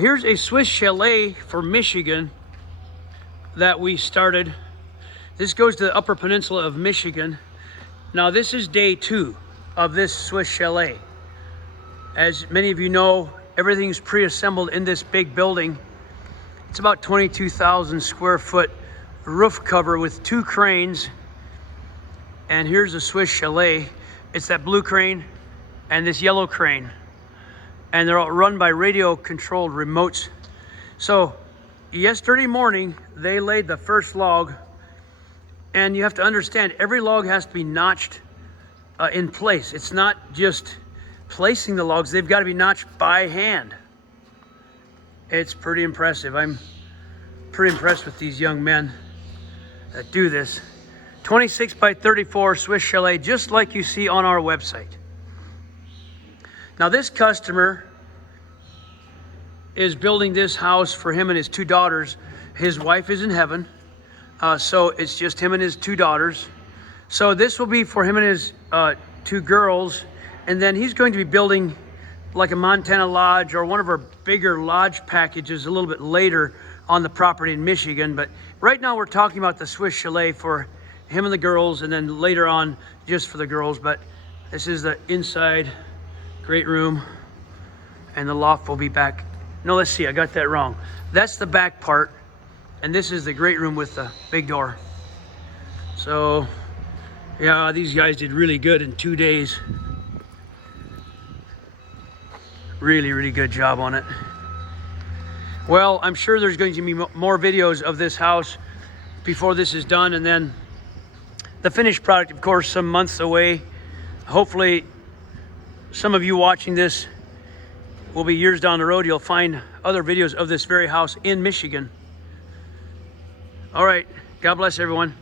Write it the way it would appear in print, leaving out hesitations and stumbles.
here's a Swiss Chalet for Michigan that we started. This goes to the Upper Peninsula of Michigan. Now this is day 2 of this Swiss Chalet. As many of you know, everything's pre-assembled in this big building. It's about 22,000 square foot roof cover with 2 cranes. And here's the Swiss Chalet. It's that blue crane and this yellow crane. And they're all run by radio controlled remotes. So yesterday morning, they laid the first log. And you have to understand, every log has to be notched in place. It's not just placing the logs, they've got to be notched by hand. It's pretty impressive. I'm pretty impressed with these young men that do this. 26 by 34 Swiss Chalet, just like you see on our website. Now this customer is building this house for him and his 2 daughters. His wife is in heaven, so it's just him and his 2 daughters. So this will be for him and his 2 girls, and then he's going to be building like a Montana lodge or one of our bigger lodge packages a little bit later on the property in Michigan. But right now we're talking about the Swiss Chalet for him and the girls, and then later on just for the girls. But this is the inside great room, and the loft will be back. No, let's see, I got that wrong. That's the back part, and this is the great room with the big door. So yeah, these guys did really good in 2 days. Really good job on it. Well, I'm sure there's going to be more videos of this house before this is done, and then the finished product, of course, some months away. Hopefully some of you watching this will be years down the road. You'll find other videos of this very house in Michigan. All right, God bless everyone.